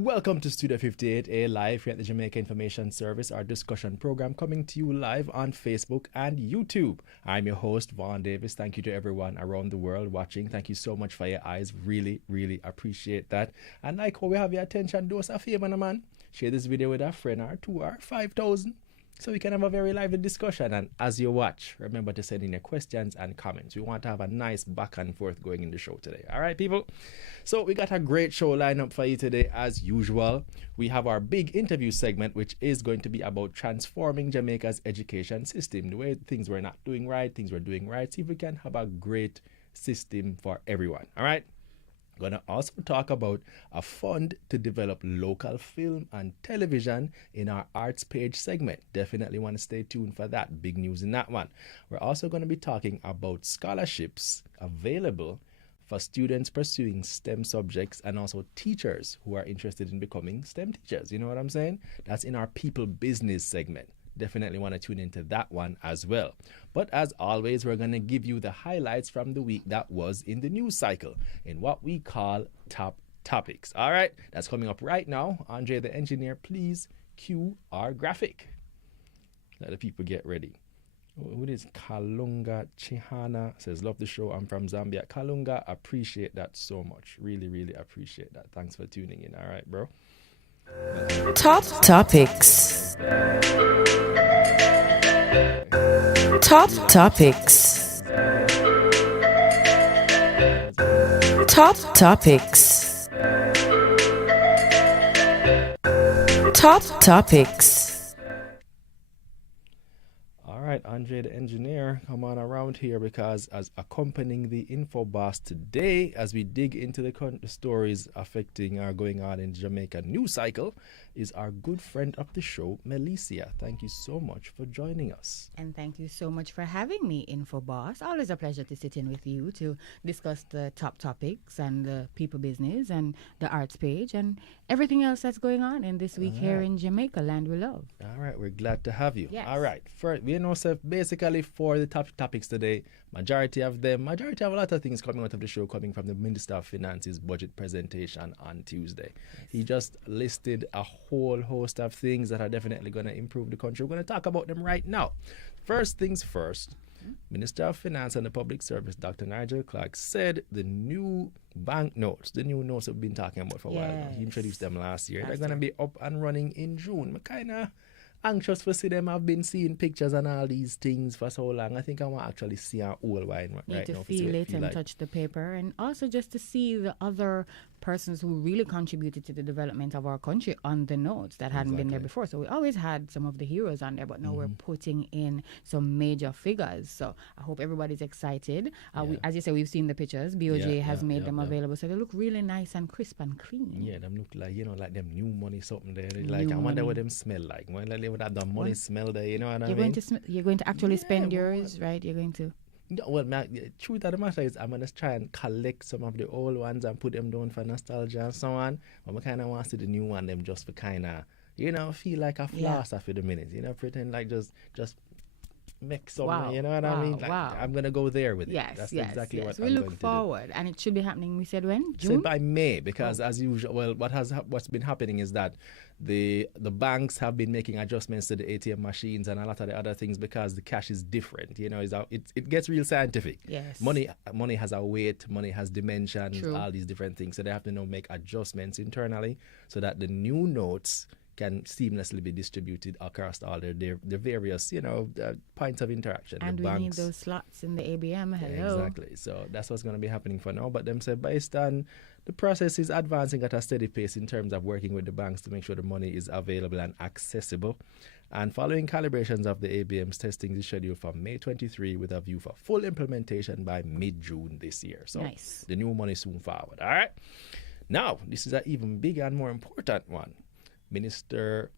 Welcome to Studio 58A live here at the Jamaica Information Service, our discussion program coming to you live on Facebook and YouTube. I'm your host, Vaughn Davis. Thank you to everyone around the world watching. Thank you so much for your eyes. Really, really appreciate that. And like how we have your attention, do us a favor, man. Share this video with a friend or two or 5,000 so we can have a very lively discussion. And as you watch, remember to send in your questions and comments. We want to have a nice back and forth going in the show today. All right, people? So we got a great show lined up for you today as usual. We have our big interview segment, which is going to be about transforming Jamaica's education system. The way things were not doing right, things were doing right. See if we can have a great system for everyone. All right? Going to also talk about a fund to develop local film and television in our arts page segment. Definitely want to stay tuned for that. Big news in that one. We're also going to be talking about scholarships available for students pursuing STEM subjects and also teachers who are interested in becoming STEM teachers. You know what I'm saying? That's in our people business segment. Definitely want to tune into that one as well. But as always, we're going to give you the highlights from the week that was in the news cycle in what we call Top Topics. All right, that's coming up right now. Andre, the engineer, please cue our graphic. Let the people get ready. Who is Kalunga Chihana? Says, love the show. I'm from Zambia. Kalunga, appreciate that so much. Really, really appreciate that. Thanks for tuning in. All right, bro. Top Topics. Top Topics. Top Topics. Top Topics. All right, Andre the engineer, come on around here, because as accompanying the info boss today, as we dig into the stories affecting or going on in Jamaica news cycle, is our good friend of the show, Melissa. Thank you so much for joining us. And thank you so much for having me, Info Boss. Always a pleasure to sit in with you to discuss the top topics and the people business and the arts page and everything else that's going on in this week here in Jamaica, land we love. All right, we're glad to have you. Yes. All right, first, we know, so basically for the top topics today, majority of a lot of things coming out of the show coming from the Minister of Finance's budget presentation on Tuesday. Yes. He just listed a whole host of things that are definitely going to improve the country. We're going to talk about them right now. First things first, Minister of Finance and the Public Service, Dr. Nigel Clark, said the new bank notes, the new notes we've been talking about for a while now, he introduced them last year. They're going to be up and running in June. I'm kind of anxious to see them. I've been seeing pictures and all these things for so long. I think I want to actually see our old wine right now. Need to feel it and touch the paper, and also just to see the other persons who really contributed to the development of our country on the notes that hadn't been there before. So we always had some of the heroes on there, but now we're putting in some major figures. So I hope everybody's excited. As you said, we've seen the pictures. BOJ has made them available, so they look really nice and crisp and clean. Yeah, them look like, like them new money something there. Like, I wonder what them smell like. When they would have the money smell there, you know what I mean? You're going to actually spend yours, right? You're going to... No, well, truth of the matter is, I'm going to try and collect some of the old ones and put them down for nostalgia and so on. But I kind of want to see the new one, them just for kind of, feel like a floss for the minute. Pretend like just make something, you know what I mean? Like, I'm going to go there with it. That's exactly what I'm going to do. We look forward, and it should be happening, we said when? June? Said by May, because as usual, well, what's been happening is that the banks have been making adjustments to the ATM machines and a lot of the other things because the cash is different. It gets real scientific. Yes. Money has a weight, money has dimensions, all these different things. So they have to now make adjustments internally so that the new notes can seamlessly be distributed across all their various, points of interaction. And the we banks. need those slots in the ABM. Hello. Exactly. So that's what's going to be happening for now. But them said, based on the process is advancing at a steady pace in terms of working with the banks to make sure the money is available and accessible. And following calibrations of the ABM's testing is scheduled for May 23 with a view for full implementation by mid-June this year. So the new money soon forward. All right. Now, this is an even bigger and more important one. Minister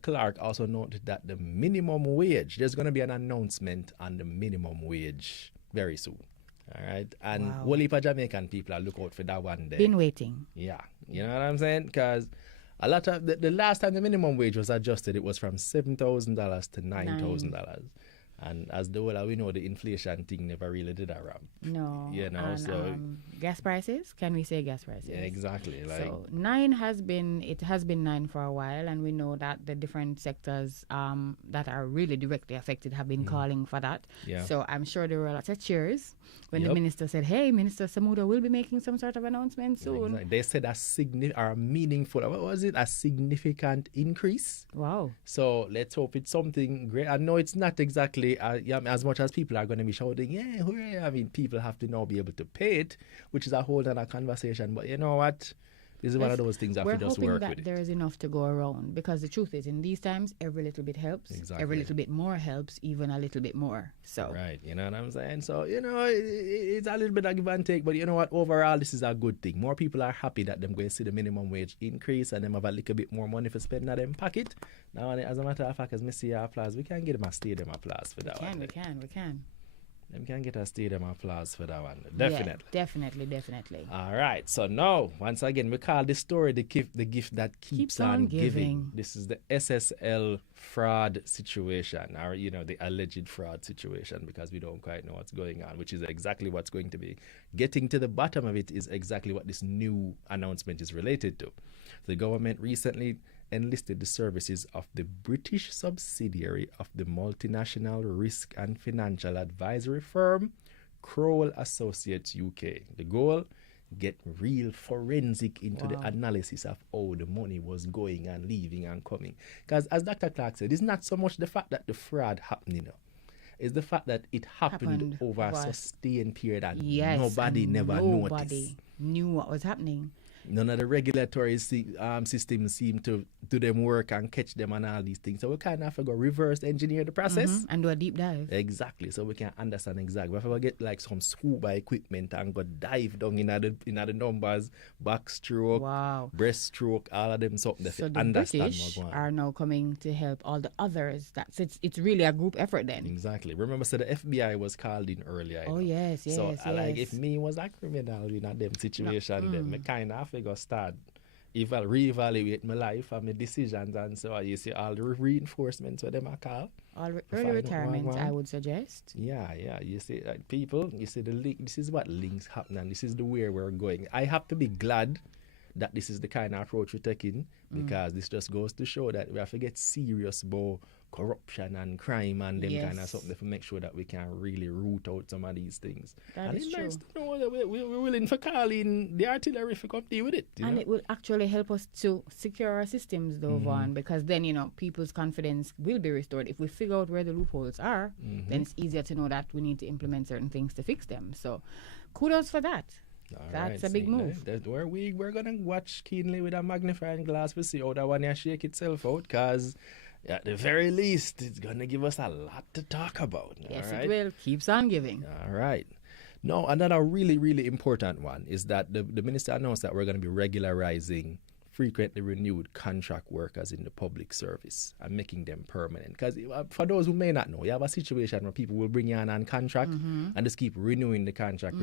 Clark also noted that the minimum wage, there's going to be an announcement on the minimum wage very soon. All right. And whole heap of Jamaican people are look out for that one day. Been waiting. Yeah. You know what I'm saying? Because a lot of the last time the minimum wage was adjusted, it was from $7,000 to $9,000. And as the whole we know, the inflation thing never really did a ramp. No. You know, and, so gas prices? Can we say gas prices? yeah, exactly. Like, So 9 has been 9 for a while, and we know that the different sectors that are really directly affected have been calling for that. Yeah. So I'm sure there were lots of cheers when the Yep. minister said, "Hey, Minister Samuda will be making some sort of announcement soon." exactly. They said a meaningful, what was it? A significant increase. Wow. So let's hope it's something great. I know it's not exactly as much as people are going to be shouting, yeah, hooray. I mean, people have to now be able to pay it, which is a whole other conversation. But you know what? This is one of those things that we just We're work hoping with that there is enough to go around, because the truth is, in these times, every little bit helps. Exactly. Every little bit more helps, even a little bit more. So Right, you know what I'm saying? So, you know, it's a little bit of give and take, but you know what? Overall, this is a good thing. More people are happy that them going to see the minimum wage increase and them have a little bit more money for spending in them pocket. Now, as a matter of fact, as me see applause, we can get them a stadium applause for that one. we can. Them can get a stadium applause for that one. Definitely. Yeah, definitely. All right. So now, once again, we call this story the gift that keeps on giving. This is the SSL fraud situation, or you know, the alleged fraud situation, because we don't quite know what's going on, which is exactly what's going to be. Getting to the bottom of it is exactly what this new announcement is related to. The government recently enlisted the services of the British subsidiary of the multinational risk and financial advisory firm Crowell Associates UK. The goal? Get real forensic into the analysis of how the money was going and leaving and coming. Because as Dr. Clark said, it's not so much the fact that the fraud happened, you know. It's the fact that it happened over a sustained period and nobody noticed. Knew what was happening. None of the regulatory systems seem to do them work and catch them and all these things. So we kind of have to go reverse engineer the process. And do a deep dive. Exactly. So we can understand exactly. We have to get like some scuba equipment and go dive down in the numbers, backstroke, breaststroke, all of them something that so the understand British what's going on. are now coming to help all the others. It's really a group effort then. Exactly. Remember, so the FBI was called in earlier. Oh, yes. So like if me was a criminal in a them situation, then me kind of figure start reevaluate my life and my decisions, and so you see all the reinforcements what them are called. Early retirement, I would suggest. Yeah. You see, people, you see the link. This is what links happen, and this is the way we're going. I have to be glad that this is the kind of approach we're taking, because this just goes to show that we have to get serious about corruption and crime and them kind of something to make sure that we can really root out some of these things. That is true. Nice to know that we're willing to call in the artillery to come deal with it. And it will actually help us to secure our systems, though, Vaughn, because then, you know, people's confidence will be restored. If we figure out where the loopholes are, then it's easier to know that we need to implement certain things to fix them. So kudos for that. That's a big move. We're going to watch keenly with a magnifying glass to see how that one shake itself out, because at the very least, it's going to give us a lot to talk about. Yes, it will. Keeps on giving. All right. Now, another really, really important one is that the minister announced that we're going to be regularizing frequently renewed contract workers in the public service and making them permanent. Because for those who may not know, you have a situation where people will bring you on contract and just keep renewing the contract,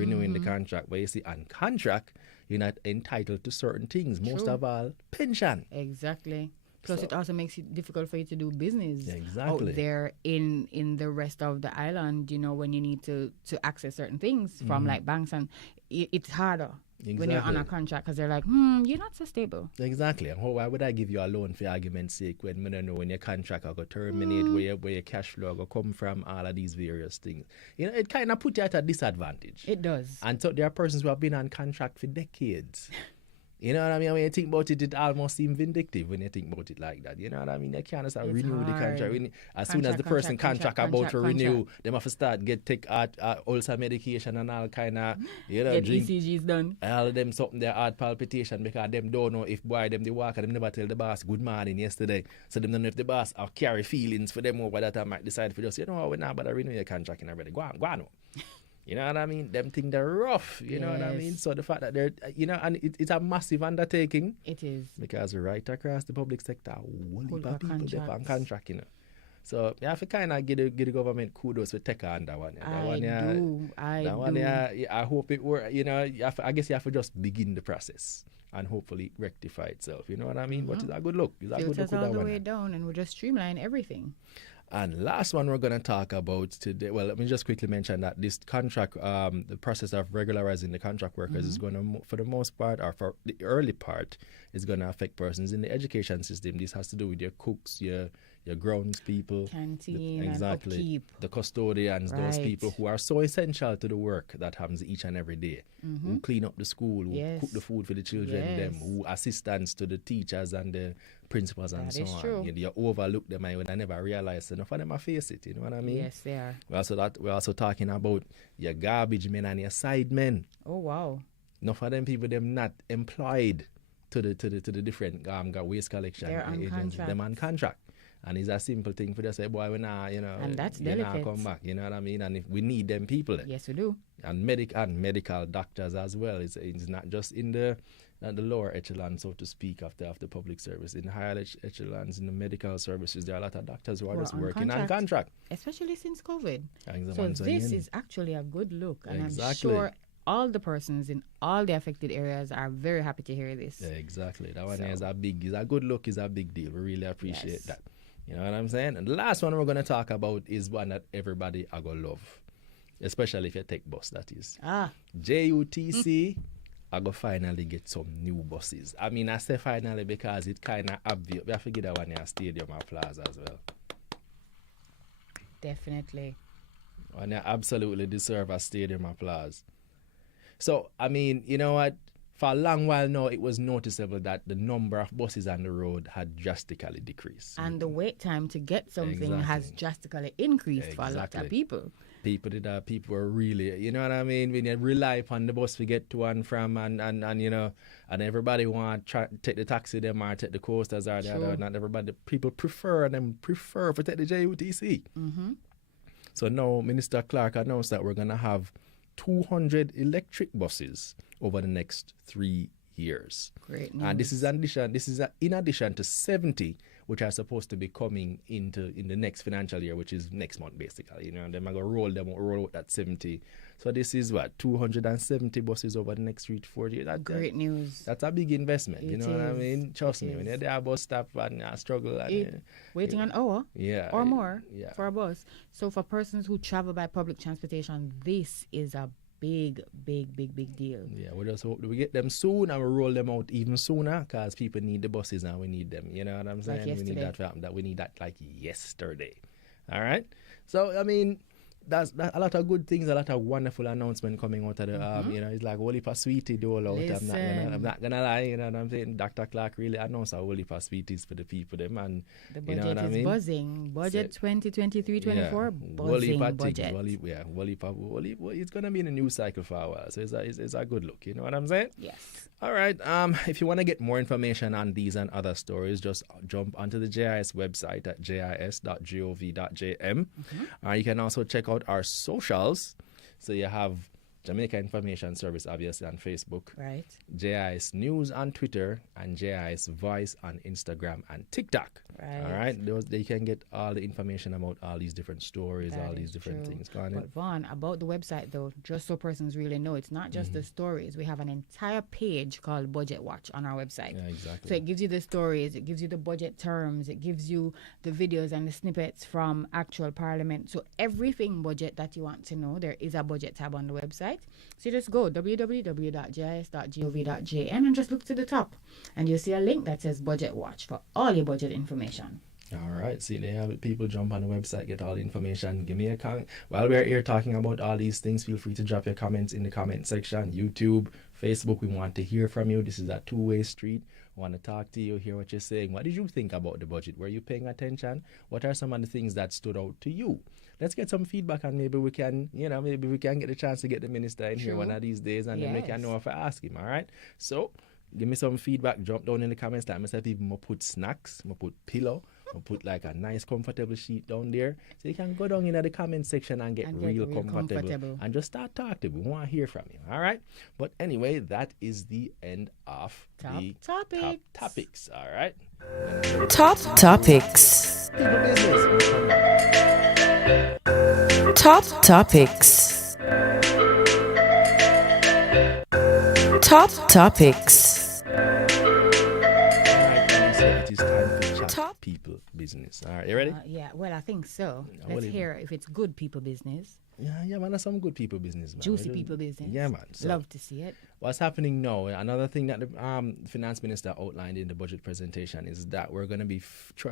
But you see, on contract, you're not entitled to certain things. Most of all, pension. Exactly. Plus, it also makes it difficult for you to do business out there in the rest of the island, you know, when you need to access certain things from like banks, and it's harder when you're on a contract, because they're like, you're not so stable. Exactly. And why would I give you a loan for argument's sake when I don't know when your contract will go terminate, where your cash flow will come from, all of these various things. You know, it kind of put you at a disadvantage. It does. And so there are persons who have been on contract for decades. You know what I mean? When you think about it, it almost seems vindictive when you think about it like that. You know what I mean? They can't just renew the contract. Soon as the person contract about to renew, they have to start take ulcer medication and all kind of, you know, get drink ECGs done. all of them something their heart palpitation, because them don't know if them they walk and them never tell the boss good morning yesterday. So them don't know if the boss are carry feelings for them over that I might decide for just, you know, we're not about to renew your contract and already. Go on. You know what I mean? Them things they're rough. You know what I mean? So the fact that they're, you know, and it's a massive undertaking. It is. Because right across the public sector, whole heap of people they're on contract, you know. So you have to kind of give the government kudos for take on that one. I hope it works. You know, I guess you have to just begin the process and hopefully rectify itself. You know what I mean? But it's a good look. It's a good look all the way down, and we'll just streamline everything. And last one we're going to talk about today. Well, let me just quickly mention that this contract, the process of regularizing the contract workers is going to, for the most part, or for the early part, is going to affect persons in the education system. This has to do with your cooks, your grounds people, canteen, exactly, and upkeep. the custodians, those people who are so essential to the work that happens each and every day, who clean up the school, who cook the food for the children, them who assistants to the teachers and the principals and so on. True. You overlook them and you would never realize enough of them are face it, you know what I mean? Yes, they are. We're also talking about your garbage men and your side men. Oh wow. Enough of them people them not employed to the different waste collection agencies. Them on contract. And it's a simple thing for them to say, boy, we not, and that's you delicate. come back, you know what I mean? And if we need them people. Yes, we do. And medical doctors as well. It's not just in the lower echelon, so to speak, of the public service. In the higher echelons, in the medical services, there are a lot of doctors who are just working on contract. Especially since COVID. Exactly. So this is actually a good look. And Exactly. I'm sure all the persons in all the affected areas are very happy to hear this. Yeah, exactly. That one is a good look, is a big deal. We really appreciate that. You know what I'm saying? And the last one we're going to talk about is one that everybody are going to love, especially if you take bus, that is. JUTC are going to finally get some new buses. I mean, I say finally because it kind of obvious. We have to get that one in Stadium Applause as well. Definitely. And they absolutely deserve a Stadium Applause. So, I mean, you know what? For a long while now, it was noticeable that the number of buses on the road had drastically decreased. And the wait time to get something has drastically increased for a lot of people. People were really, you know what I mean? When you rely upon the bus to get to and from, and you know, and everybody want to take the taxi them or take the coasters or the other, not everybody. People prefer to take the JUTC. So now Minister Clark announced that we're going to have 200 electric buses over the next 3 years. Great news. And this is in addition to 70 which are supposed to be coming in the next financial year, which is next month basically. You know, and they're going to roll out that 70. So this is 270 buses over the next 3 to 4 years. Great news. That's a big investment. You know what I mean? Trust me, when you're there, bus stop and struggle and waiting an hour or more for a bus. So for persons who travel by public transportation, this is a big deal. Yeah, we just hope that we get them soon and we roll them out even sooner because people need the buses and we need them. You know what I'm saying? We need that. We need that like yesterday. All right. So I mean, that's a lot of good things, a lot of wonderful announcement coming out of the you know, it's like a whole heap of sweetie dole out. I'm not gonna lie, you know what I'm saying? Dr. Clark really announced a whole heap of sweeties for the people them, and the budget you know what I mean? Buzzing. Budget 2023-24 buzzing budget. It's gonna be in a new cycle for a while. So it's a good look, you know what I'm saying? Yes. All right. If you want to get more information on these and other stories, just jump onto the JIS website at jis.gov.jm. You can also check out our socials. So you have Jamaica Information Service, obviously, on Facebook. Right. JIS News on Twitter and JIS Voice on Instagram and TikTok. Right. All right. They can get all the information about all these different stories, all these different things. But Vaughn, about the website though, just so persons really know, it's not just the stories. We have an entire page called Budget Watch on our website. Yeah, exactly. So it gives you the stories, it gives you the budget terms, it gives you the videos and the snippets from actual parliament. So everything budget that you want to know, there is a budget tab on the website. So you just go www.jis.gov.jm and just look to the top and you'll see a link that says Budget Watch for all your budget information. All right. See, they have it. People jump on the website, get all the information. Give me a comment. While we're here talking about all these things, feel free to drop your comments in the comment section. YouTube, Facebook, we want to hear from you. This is a two-way street. We want to talk to you, hear what you're saying. What did you think about the budget? Were you paying attention? What are some of the things that stood out to you? Let's get some feedback and maybe we can, maybe we can get a chance to get the minister in here one of these days and then we can know if I ask him, all right? So, give me some feedback. Jump down in the comments. Like myself, even put snacks, put pillow, put like a nice comfortable sheet down there. So you can go down in the comment section and get real comfortable and just start talking. We want to hear from you. All right. But anyway, that is the end of the top topics. All right. Top topics. People business. Top topics. Top topics. All right, it is time to chat people business. All right, you ready? Yeah, well, I think so. well, Let's hear if it's good people business. Yeah, man, that's some good people business, man. Juicy people business. Yeah, man. So Love to see it. what's happening now, another thing that the finance minister outlined in the budget presentation is that we're going to be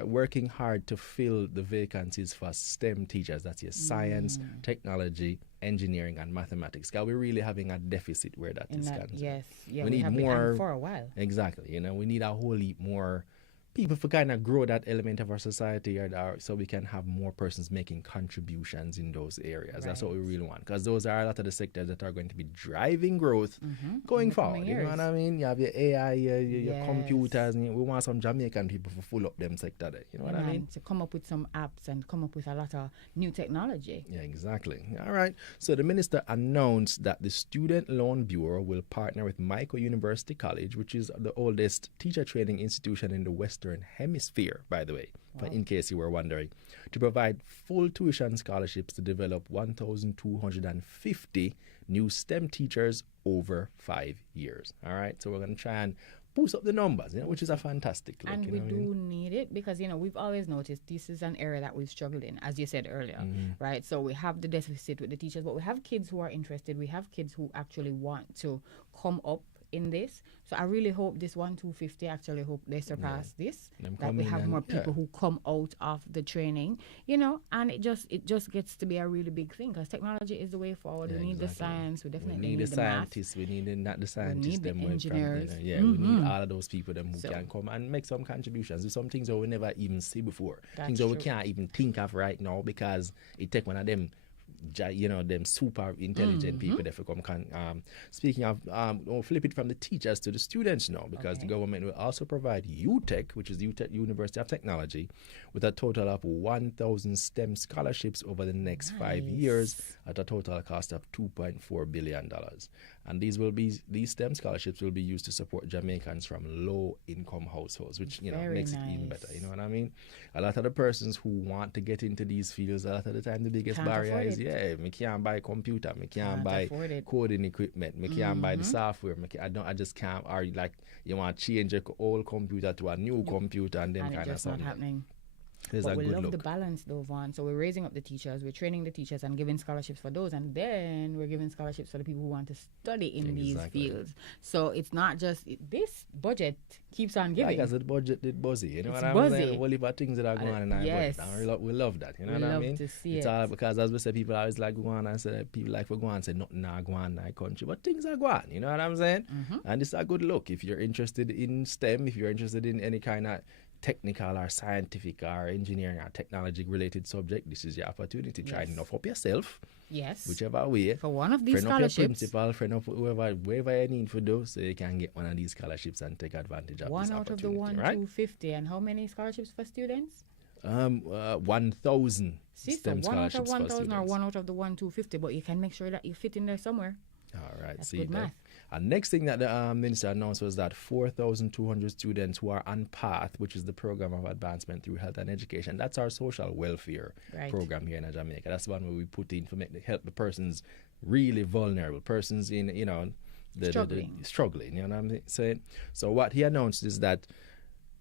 working hard to fill the vacancies for STEM teachers. That's your science, technology, engineering, and mathematics. Because we're really having a deficit where that is concerned. Yes, yeah, we need have more been for a while. Exactly. We need a whole heap more people to kind of grow that element of our society, so we can have more persons making contributions in those areas. Right. That's what we really want, because those are a lot of the sectors that are going to be driving growth going forward. You know what I mean? You have your AI, your computers, and we want some Jamaican people to full up them sector there. You know what I mean? To come up with some apps and come up with a lot of new technology. Yeah, exactly. All right. So the minister announced that the Student Loan Bureau will partner with Michael University College, which is the oldest teacher training institution in the Western Hemisphere, by the way, in case you were wondering, to provide full tuition scholarships to develop 1,250 new STEM teachers over 5 years. All right, so we're going to try and boost up the numbers, which is a fantastic look. And we do need it, because, we've always noticed this is an area that we've struggled in, as you said earlier, right? So we have the deficit with the teachers, but we have kids who are interested. We have kids who actually want to come up in this. So I really hope this 1,250 actually hope they surpass this, that we have more people who come out of the training, and it just gets to be a really big thing, because technology is the way forward. We need the science, we definitely need the scientists, we need not the scientists, we need the engineers. We need all of those people who can come and make some contributions to some things that we never even see before, things that we can't even think of right now, because it take one of them them super intelligent people that come speaking of we'll flip it from the teachers to the students now, because the government will also provide UTech, which is UTech University of Technology, with a total of 1,000 STEM scholarships over the next 5 years at a total cost of $2.4 billion. And these STEM scholarships will be used to support Jamaicans from low-income households, which makes it even better. You know what I mean? A lot of the persons who want to get into these fields, a lot of the time the biggest barrier is me can't buy computer, me can't buy coding equipment, me can't buy the software, I just can't. Or like you want to change your old computer to a new computer and then kind of something. Not happening. But we love the balance though, Vaughn. So we're raising up the teachers, we're training the teachers and giving scholarships for those, and then we're giving scholarships for the people who want to study in these fields. So it's not just this budget keeps on giving. Like I said, budget did buzzy. You know it's what buzzy. I mean? A whole heap of things that are going on in our budget. And we love that. You know what I mean? To see it's all because, as we say, people always like go on and say that people like to go on and say nothing not go on in our country, but things are going on. You know what I'm saying? And it's a good look. If you're interested in STEM, if you're interested in any kind of technical or scientific or engineering or technology related subject, this is your opportunity to try enough up yourself. Yes. Whichever way. For one of these friend scholarships. Up your principal, friend up whoever you need for those, so you can get one of these scholarships and take advantage of this opportunity. One out of the 1,250, and how many scholarships for students? 1,000 STEM scholarships one out of 1,000 for students. or one out of the 1,250, but you can make sure that you fit in there somewhere. All right, That's see good that. math. And next thing that the minister announced was that 4,200 students who are on PATH, which is the Program of Advancement Through Health and Education, that's our social welfare program here in Jamaica. That's the one where we put in to help the persons really vulnerable, persons in, struggling, you know what I'm saying? So what he announced is that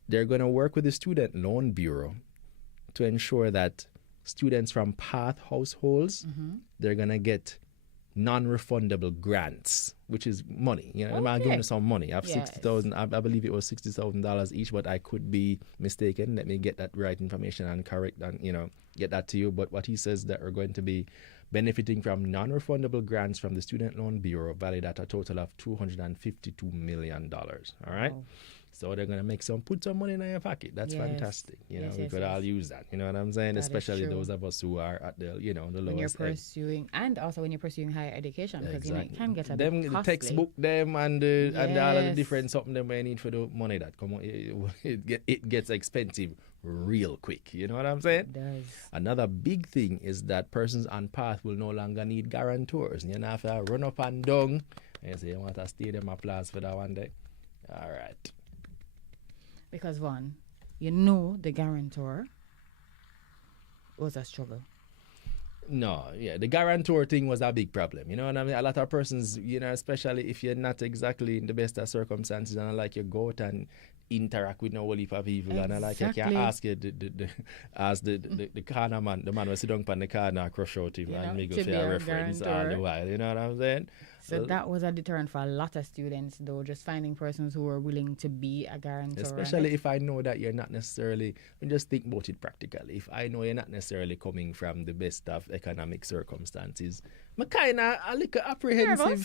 they're going to work with the Student Loan Bureau to ensure that students from PATH households, they're going to get non-refundable grants, which is money. I'm giving them some money. I have 60,000. I believe it was $60,000 each, but I could be mistaken. Let me get that right information and correct and get that to you. But what he says that are going to be benefiting from non-refundable grants from the Student Loan Bureau, valued at a total of $252 million. All right. Wow. So they're going to put some money in your pocket. That's fantastic. We could all use that. You know what I'm saying? That especially those of us who are at the, the lowest when you're pursuing, and also when you're pursuing higher education, because it can get a bit costly. The textbook, and all of the different something that we need for the money that come on. It gets expensive real quick. You know what I'm saying? It does. Another big thing is that persons on PATH will no longer need guarantors. You don't have to run up and down and say you want a stadium applause for that one day. All right. Because Vaughn, the guarantor was a struggle. No, the guarantor thing was a big problem. You know what I mean? A lot of persons, especially if you're not exactly in the best of circumstances and like you go out and interact with no whole heap of people. And I like I can Exactly. ask you ask the corner man, the man who sit down on the corner crush out him You and know, make to a be fair a reference all guarantor. the while. You know what I'm saying? So that was a deterrent for a lot of students, though, just finding persons who were willing to be a guarantor. Especially if I know that you're not necessarily, just think about it practically. If I know you're not necessarily coming from the best of economic circumstances, I'm kind of a little apprehensive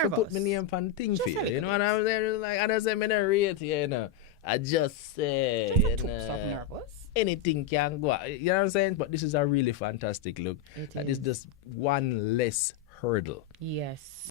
for put my name on the thing Just for a you. You little know what I'm saying? Like, and I say, I'm not rate you, you know. I just say, Just a you touch of know, nervous. anything can go. You know what I'm saying? But this is a really fantastic look. It That is is. just one less hurdle. Yes.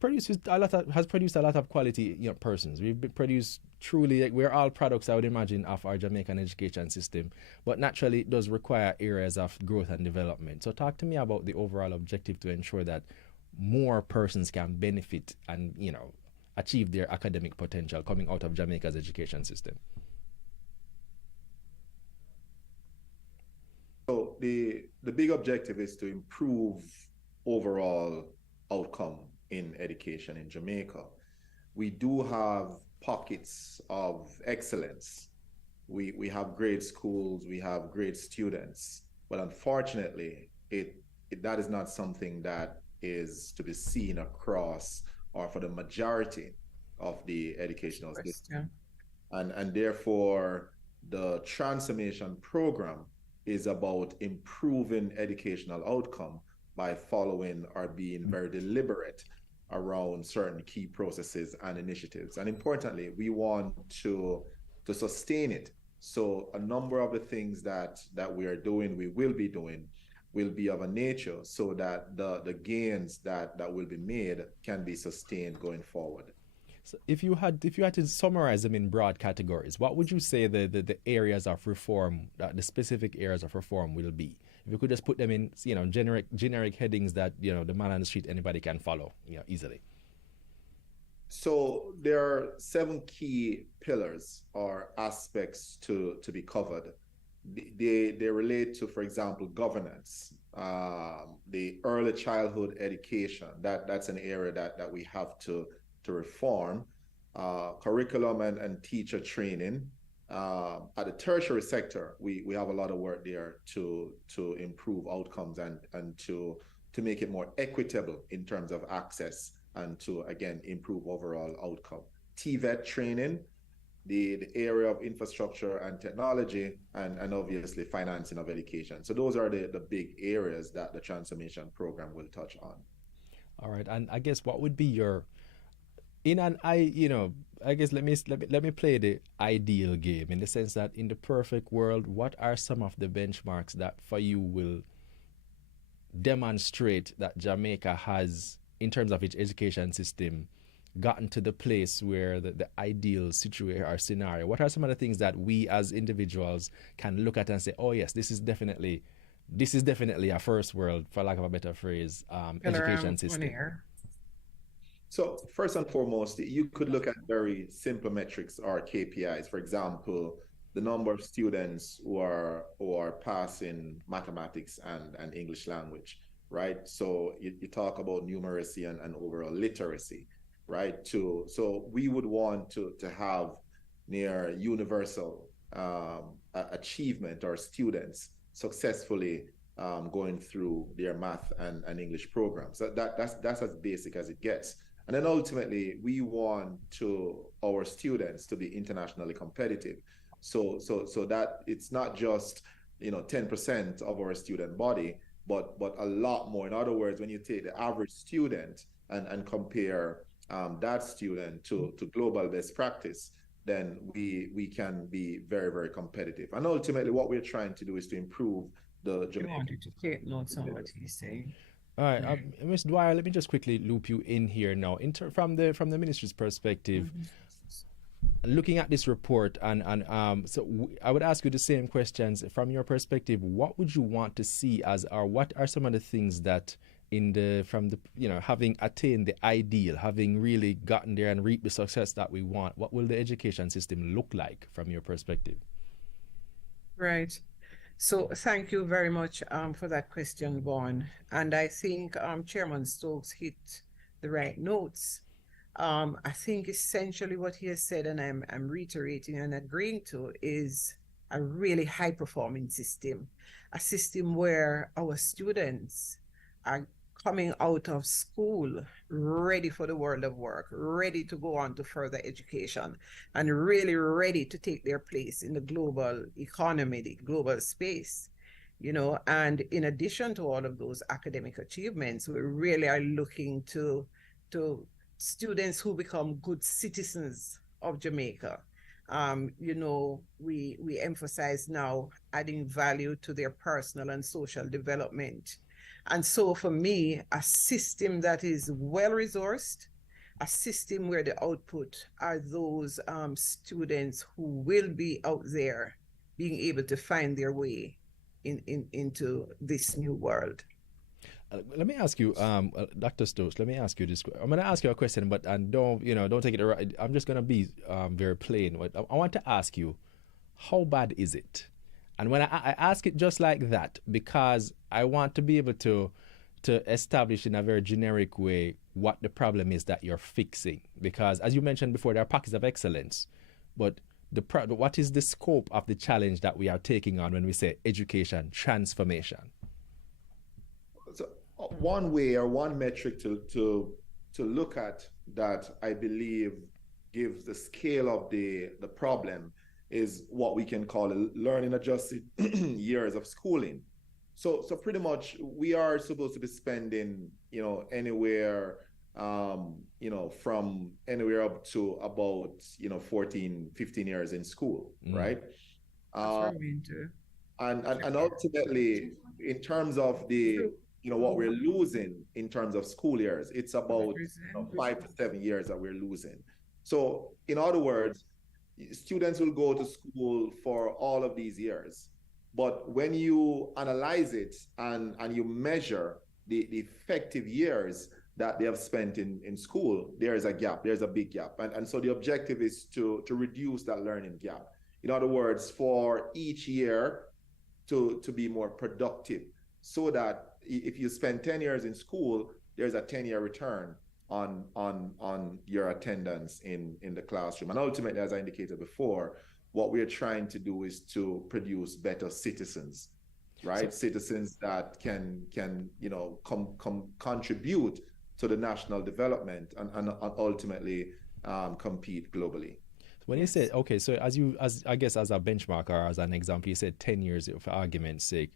has produced a lot of quality, persons. We've produced truly, like, we're all products, I would imagine, of our Jamaican education system, but naturally it does require areas of growth and development. So talk to me about the overall objective to ensure that more persons can benefit and, achieve their academic potential coming out of Jamaica's education system. So the big objective is to improve overall outcome in education in Jamaica. We do have pockets of excellence. We have great schools, we have great students, but unfortunately, that is not something that is to be seen across or for the majority of the educational system. And therefore, the transformation program is about improving educational outcome by following or being very deliberate around certain key processes and initiatives. And importantly, we want to sustain it. So a number of the things that we are doing, we will be doing, will be of a nature so that the gains that will be made can be sustained going forward. So if you had to summarize them in broad categories, what would you say the areas of reform, the specific areas of reform will be? If you could just put them in, generic headings that, the man on the street, anybody can follow, easily. So there are 7 key pillars or aspects to be covered. They relate to, for example, governance, the early childhood education. That's an area that we have to reform, curriculum and teacher training. At the tertiary sector, we have a lot of work there to improve outcomes and to make it more equitable in terms of access and to, again, improve overall outcome. TVET training, the area of infrastructure and technology, and obviously financing of education. So those are the big areas that the transformation program will touch on. All right, and I guess what would be your I guess let me play the ideal game, in the sense that in the perfect world, what are some of the benchmarks that for you will demonstrate that Jamaica has, in terms of its education system, gotten to the place where the ideal situation or scenario? What are some of the things that we as individuals can look at and say, oh yes, this is definitely a first world, for lack of a better phrase, education system? So first and foremost, you could look at very simple metrics or KPIs. For example, the number of students who are passing mathematics and English language, right? So you talk about numeracy and overall literacy, right? So we would want to have near universal achievement or students successfully going through their math and English programs. So that's as basic as it gets. And then ultimately, we want our students to be internationally competitive. So that it's not just 10% of our student body, but a lot more. In other words, when you take the average student and compare that student to global best practice, then we can be very, very competitive. And ultimately, what we're trying to do is to improve the Jamaican. I wanted to take notes on what he's saying. All right, Ms. Dwyer, let me just quickly loop you in here now. From the ministry's perspective, looking at this report, and I would ask you the same questions from your perspective. What would you want to see what are some of the things that having attained the ideal, having really gotten there and reaped the success that we want, what will the education system look like from your perspective? Right. So thank you very much for that question, Vaughn. And I think Chairman Stokes hit the right notes. I think essentially what he has said, and I'm reiterating and agreeing to, is a really high-performing system, a system where our students are coming out of school ready for the world of work, ready to go on to further education, and really ready to take their place in the global economy, the global space. And in addition to all of those academic achievements, we really are looking to students who become good citizens of Jamaica. We emphasize now adding value to their personal and social development. And so for me, a system that is well-resourced, a system where the output are those students who will be out there being able to find their way into this new world. Let me ask you, Dr. Stokes. Let me ask you this. I'm going to ask you a question, but and don't take it right. I'm just going to be very plain. But I want to ask you, how bad is it? And when I ask it just like that, because I want to be able to establish in a very generic way what the problem is that you're fixing. Because as you mentioned before, there are pockets of excellence, but what is the scope of the challenge that we are taking on when we say education transformation? So one way or one metric to look at that I believe gives the scale of the problem is what we can call learning adjusted years of schooling. So pretty much we are supposed to be spending, anywhere, from anywhere up to about, 14, 15 years in school, right? That's what I mean too. And ultimately, in terms of the, what we're losing in terms of school years, it's about 5 to 7 years that we're losing. So in other words, students will go to school for all of these years. But when you analyze it and you measure the effective years that they have spent in school, there is a gap, there's a big gap. And so the objective is to reduce that learning gap. In other words, for each year to be more productive, so that if you spend 10 years in school, there's a 10-year return on your attendance in the classroom. And ultimately, as I indicated before, what we're trying to do is to produce better citizens, right? Citizens that can contribute to the national development and ultimately compete globally. When you say, okay, so as I guess as a benchmark or as an example, you said 10 years for argument's sake.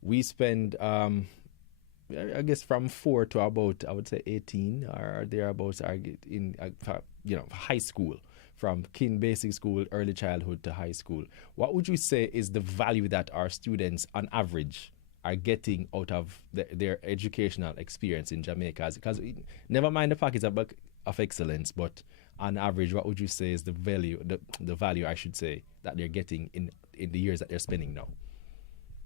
We spend I guess from 4 to about, I would say 18 or thereabouts are in high school, from basic school, early childhood to high school. What would you say is the value that our students on average are getting out of their educational experience in Jamaica? Because never mind the pockets of excellence, but on average, what would you say is the value I should say that they're getting in the years that they're spending now?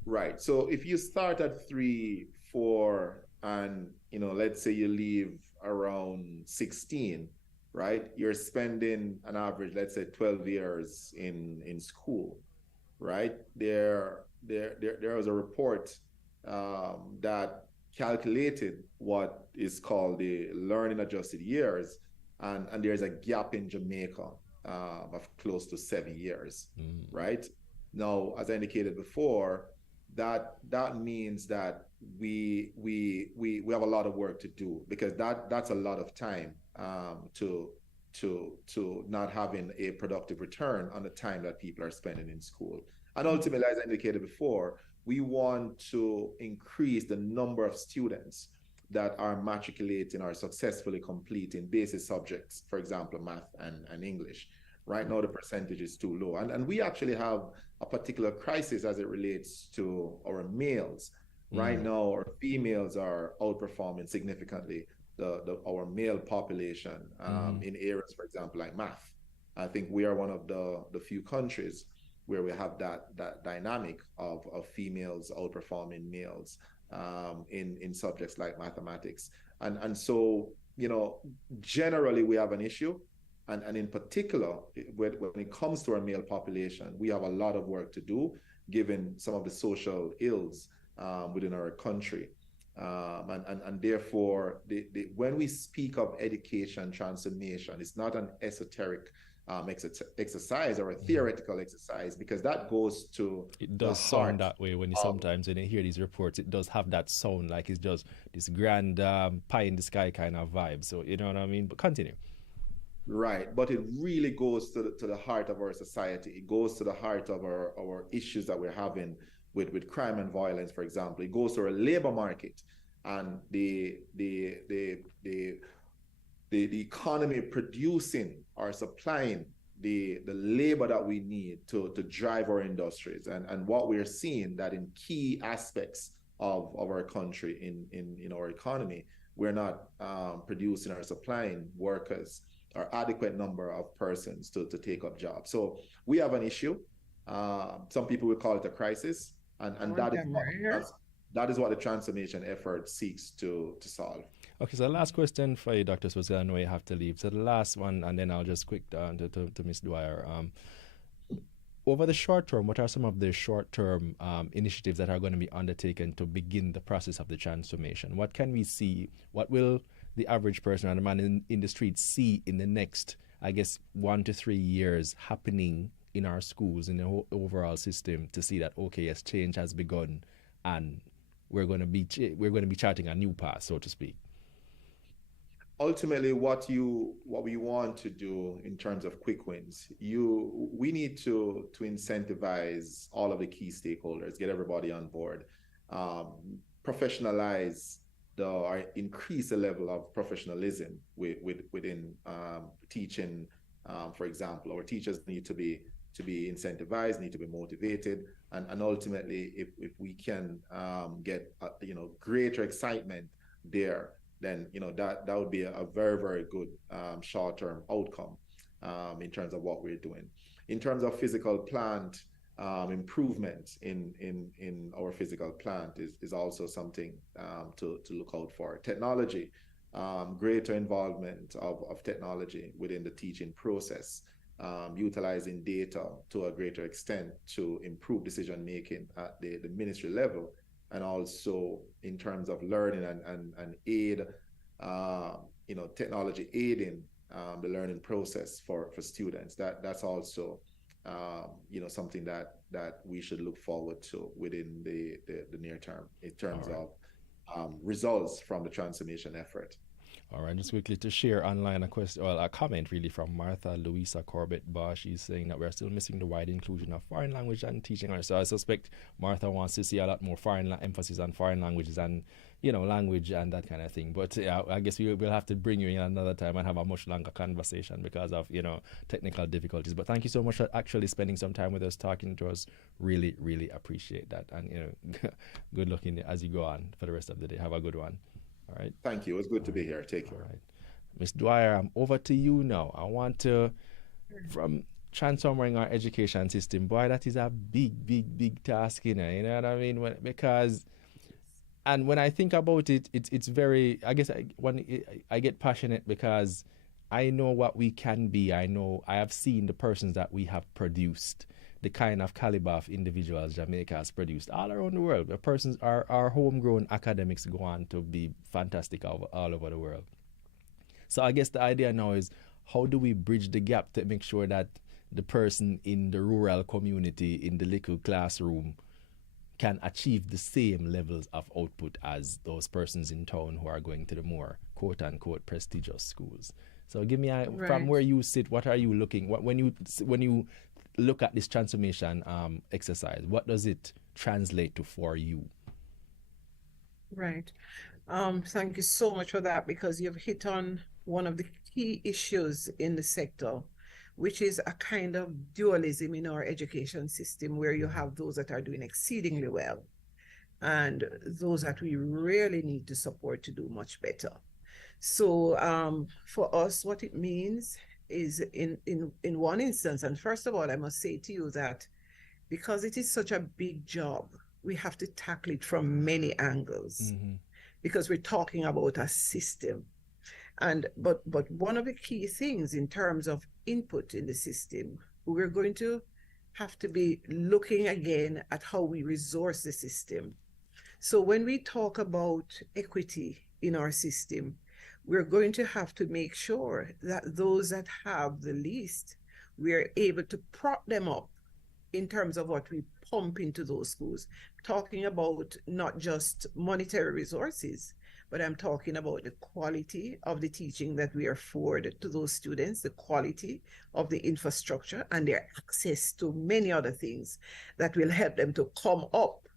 Right. So if you start at 3, 4, and let's say you leave around 16, right? You're spending an average, let's say 12 years in school, right? There was a report that calculated what is called the learning adjusted years, and there's a gap in Jamaica of close to 7 years, right? Now, as I indicated before, that means that we have a lot of work to do, because that's a lot of time to not having a productive return on the time that people are spending in school. And ultimately, as I indicated before, we want to increase the number of students that are matriculating or successfully completing basic subjects, for example, math and English. Right now, the percentage is too low. And we actually have a particular crisis as it relates to our males. Right now, our females are outperforming significantly our male population in areas, for example, like math. I think we are one of the few countries where we have that dynamic of females outperforming males in subjects like mathematics. And so, generally we have an issue. And in particular, when it comes to our male population, we have a lot of work to do, given some of the social ills within our country. And therefore, when we speak of education transformation, it's not an esoteric exercise or a theoretical exercise, because that goes to it does sound that way when sometimes when you hear these reports, it does have that sound like it's just this grand pie in the sky kind of vibe. So you know what I mean? But continue. Right, but it really goes to the heart of our society. It goes to the heart of our issues that we're having with crime and violence, for example. It goes to our labor market and the economy producing or supplying the labor that we need to drive our industries. And what we're seeing that in key aspects of our country in our economy, we're not producing or supplying workers or adequate number of persons to take up jobs. So we have an issue. Some people will call it a crisis, and that is what the transformation effort seeks to solve. Okay, so the last question for you, Dr. Switzer, I know you have to leave. So the last one, and then I'll just quick to Ms. Dwyer. Over the short term, what are some of the short-term initiatives that are going to be undertaken to begin the process of the transformation? What can we see? What will the average person and the man in the street see in the next, I guess, 1 to 3 years happening in our schools, in the overall system, to see that, okay, yes, change has begun, and we're going to be charting a new path, so to speak? Ultimately, what we want to do in terms of quick wins, we need to incentivize all of the key stakeholders, get everybody on board, professionalize or increase the level of professionalism within teaching. For example, our teachers need to be incentivized, need to be motivated, and ultimately, if we can get greater excitement there, then that would be a very, very good short-term outcome in terms of what we're doing. In terms of physical plant improvement in our physical plant is also something to look out for. Technology, greater involvement of technology within the teaching process, utilizing data to a greater extent to improve decision making at the ministry level, and also in terms of learning and aid, technology aiding the learning process for students. That's also something that we should look forward to within the near term in terms of results from the transformation effort. All right, just quickly to share online a comment really from Martha Louisa Corbett Bosch. She's saying that we're still missing the wide inclusion of foreign language and teaching. So I suspect Martha wants to see a lot more emphasis on foreign languages and language and that kind of thing. But I guess we'll have to bring you in another time and have a much longer conversation because of technical difficulties. But thank you so much for actually spending some time with us, talking to us. Really, really appreciate that. And good luck as you go on for the rest of the day. Have a good one. All right. Thank you. It was good to be here. Take care. All right. Ms. Dwyer, I'm over to you now. I want to, from transforming our education system, boy, that is a big, big, big task, you know what I mean? And when I think about it, it's very, I guess I get passionate because I know what we can be. I have seen the persons that we have produced, the kind of caliber of individuals Jamaica has produced all around the world. The persons, our homegrown academics go on to be fantastic all over the world. So I guess the idea now is, how do we bridge the gap to make sure that the person in the rural community, in the little classroom, can achieve the same levels of output as those persons in town who are going to the more quote-unquote prestigious schools? So give me from where you sit, what are you looking, when you look at this transformation exercise, what does it translate to for you? Right. Thank you so much for that, because you've hit on one of the key issues in the sector, which is a kind of dualism in our education system, where you have those that are doing exceedingly well and those that we really need to support to do much better. So for us, what it means is in one instance, and first of all, I must say to you that because it is such a big job, we have to tackle it from many angles, because we're talking about a system. But one of the key things in terms of input in the system, we're going to have to be looking again at how we resource the system. So when we talk about equity in our system, we're going to have to make sure that those that have the least, we're able to prop them up in terms of what we pump into those schools. Talking about not just monetary resources, but I'm talking about the quality of the teaching that we afford to those students, the quality of the infrastructure, and their access to many other things that will help them to come up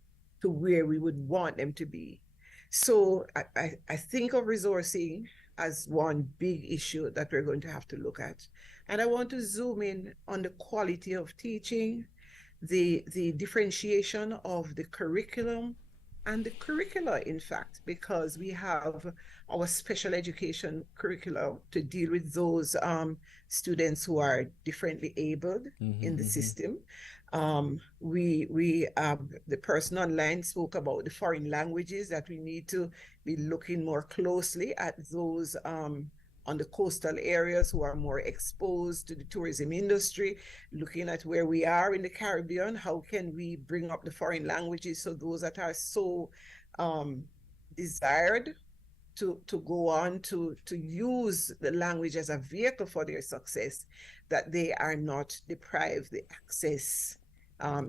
to where we would want them to be. So I think of resourcing as one big issue that we're going to have to look at. And I want to zoom in on the quality of teaching, the differentiation of the curriculum, and the curricula, in fact, because we have our special education curricula to deal with those students who are differently abled in the system. The person online spoke about the foreign languages, that we need to be looking more closely at those on the coastal areas who are more exposed to the tourism industry, looking at where we are in the Caribbean, how can we bring up the foreign languages so those that are so desired to go on to use the language as a vehicle for their success, that they are not deprived the access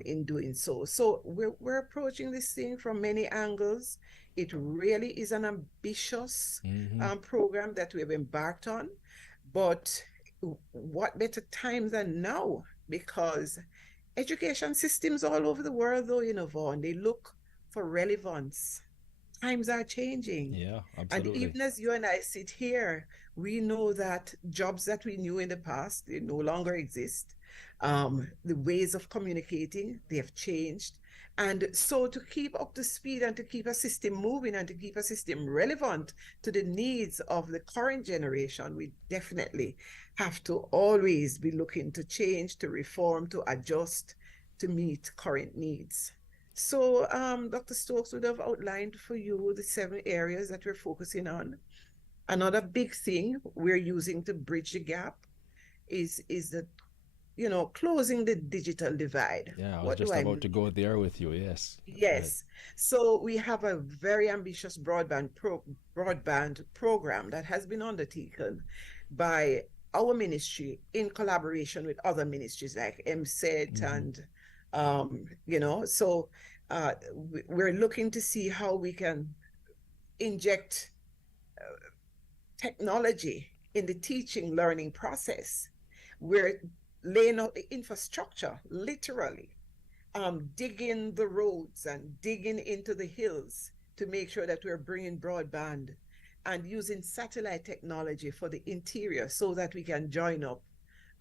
in doing so. So we're approaching this thing from many angles. It really is an ambitious program that we've embarked on, but what better time than now? Because education systems all over the world, though, Vaughn, they look for relevance. Times are changing. Yeah, absolutely. And even as you and I sit here, we know that jobs that we knew in the past, they no longer exist. The ways of communicating, they have changed. And so to keep up to speed and to keep a system moving and to keep a system relevant to the needs of the current generation, we definitely have to always be looking to change, to reform, to adjust, to meet current needs. So Dr. Stokes would have outlined for you the 7 areas that we're focusing on. Another big thing we're using to bridge the gap is the closing the digital divide. Yeah, I was just about to go there with you. Yes. Yes. Right. So we have a very ambitious broadband program that has been undertaken by our ministry in collaboration with other ministries like MSET and so we're looking to see how we can inject technology in the teaching learning process. We're laying out the infrastructure, literally, digging the roads and digging into the hills to make sure that we're bringing broadband and using satellite technology for the interior so that we can join up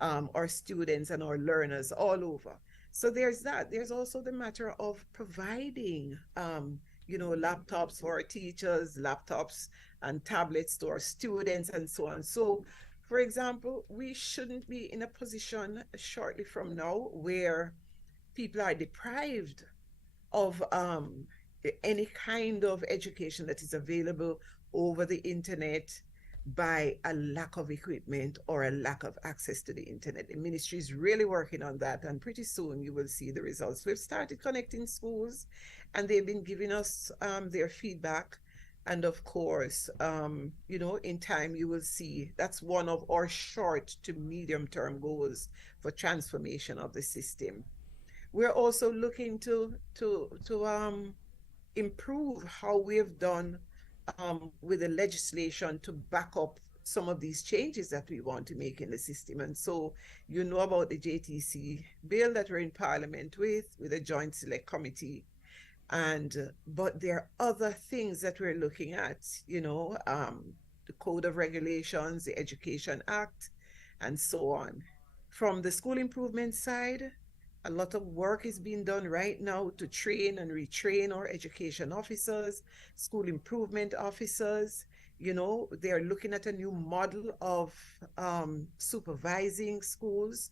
our students and our learners all over. So there's that. There's also the matter of providing, laptops for our teachers, laptops and tablets to our students and so on. So, for example, we shouldn't be in a position shortly from now where people are deprived of any kind of education that is available over the internet by a lack of equipment or a lack of access to the internet. The ministry is really working on that, and pretty soon you will see the results. We've started connecting schools and they've been giving us their feedback. And of course, in time you will see that's one of our short to medium term goals for transformation of the system. We're also looking to improve how we've done with the legislation to back up some of these changes that we want to make in the system. And so you know about the JTC bill that we're in Parliament with a joint select committee. But there are other things that we're looking at, the Code of Regulations, the Education Act, and so on. From the school improvement side, a lot of work is being done right now to train and retrain our education officers, school improvement officers. They're looking at a new model of supervising schools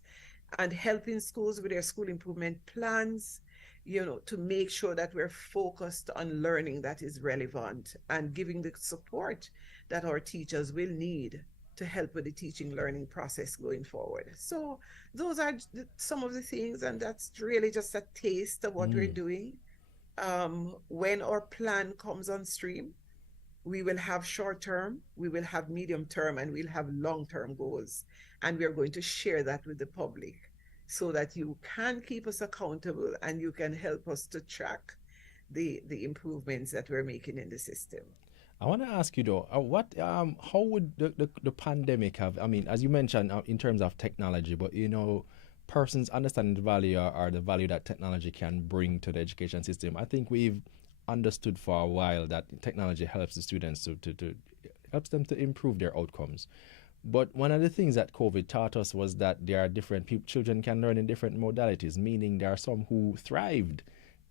and helping schools with their school improvement plans, to make sure that we're focused on learning that is relevant and giving the support that our teachers will need to help with the teaching learning process going forward. So those are some of the things, and that's really just a taste of what we're doing. When our plan comes on stream, we will have short-term, we will have medium-term, and we'll have long-term goals. And we're going to share that with the public so that you can keep us accountable and you can help us to track the improvements that we're making in the system. I want to ask you though, how would the pandemic have, as you mentioned, in terms of technology, but persons understanding the value or the value that technology can bring to the education system. I think we've understood for a while that technology helps the students to helps them to improve their outcomes. But one of the things that COVID taught us was that there are different children can learn in different modalities, meaning there are some who thrived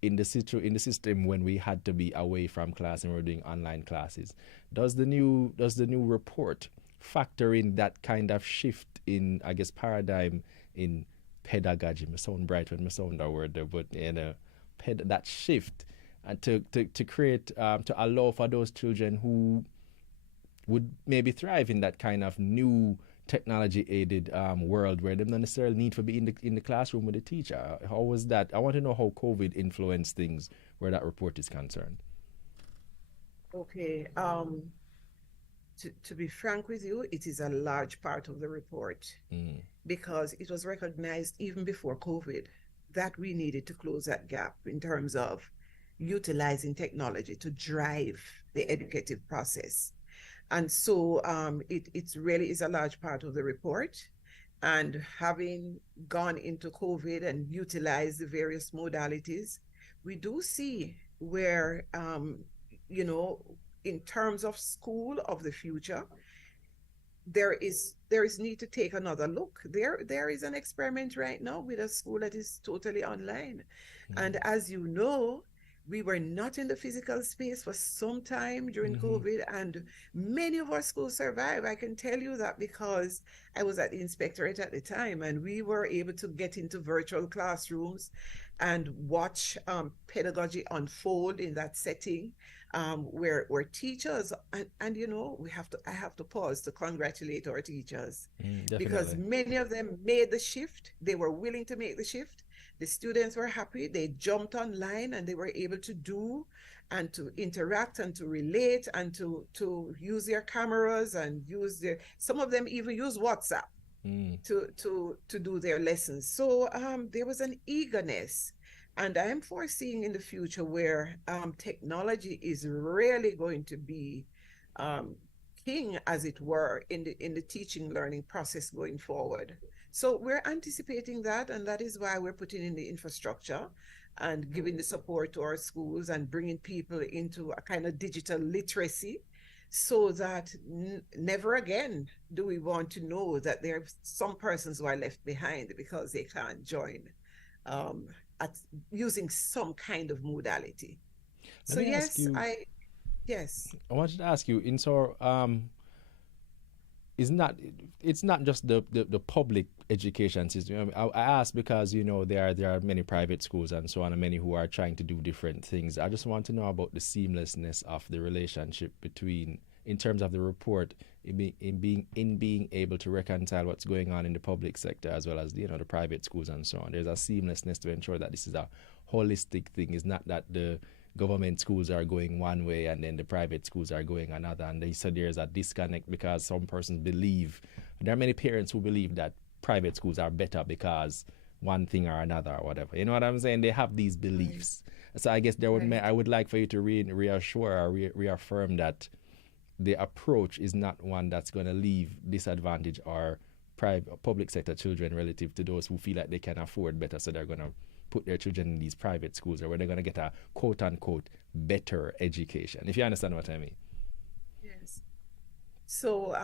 in the system when we had to be away from class and we were doing online classes. Does the new report factor in that kind of shift in, I guess, paradigm in pedagogy? Me sound bright when me sound that word there, but that shift and to create to allow for those children who would maybe thrive in that kind of new technology aided world where they don't necessarily need to be in the classroom with a teacher. How was that? I want to know how COVID influenced things where that report is concerned. Okay. To be frank with you, it is a large part of the report because it was recognized even before COVID that we needed to close that gap in terms of utilizing technology to drive the educative process. And so it really is a large part of the report. And having gone into COVID and utilized the various modalities, we do see where, in terms of school of the future, there is need to take another look. There is an experiment right now with a school that is totally online. And as you know, we were not in the physical space for some time during COVID, and many of our schools survived. I can tell you that because I was at the inspectorate at the time, and we were able to get into virtual classrooms and watch pedagogy unfold in that setting, where teachers and I have to pause to congratulate our teachers because many of them made the shift. They were willing to make the shift. The students were happy. They jumped online and they were able to do and to interact and to relate and to use their cameras and some of them even use WhatsApp to do their lessons. So there was an eagerness, and I am foreseeing in the future where technology is really going to be king, as it were, in the teaching learning process going forward. So we're anticipating that, and that is why we're putting in the infrastructure and giving the support to our schools and bringing people into a kind of digital literacy so that never again do we want to know that there are some persons who are left behind because they can't join at using some kind of modality. So yes, I wanted to ask you, it's not just the public education system. I ask because there are many private schools and so on, and many who are trying to do different things. I just want to know about the seamlessness of the relationship between, in terms of the report, in being able to reconcile what's going on in the public sector as well as the private schools and so on. There's a seamlessness to ensure that this is a holistic thing. It's not that the government schools are going one way and then the private schools are going another, and they said there's a disconnect because some persons believe, there are many parents who believe that private schools are better because one thing or another or whatever. You know what I'm saying? They have these beliefs. So I guess I would like for you to reassure or reaffirm that the approach is not one that's going to leave disadvantage or public sector children relative to those who feel like they can afford better, so they're going to put their children in these private schools or where they're going to get a quote-unquote better education, if you understand what I mean. Yes. So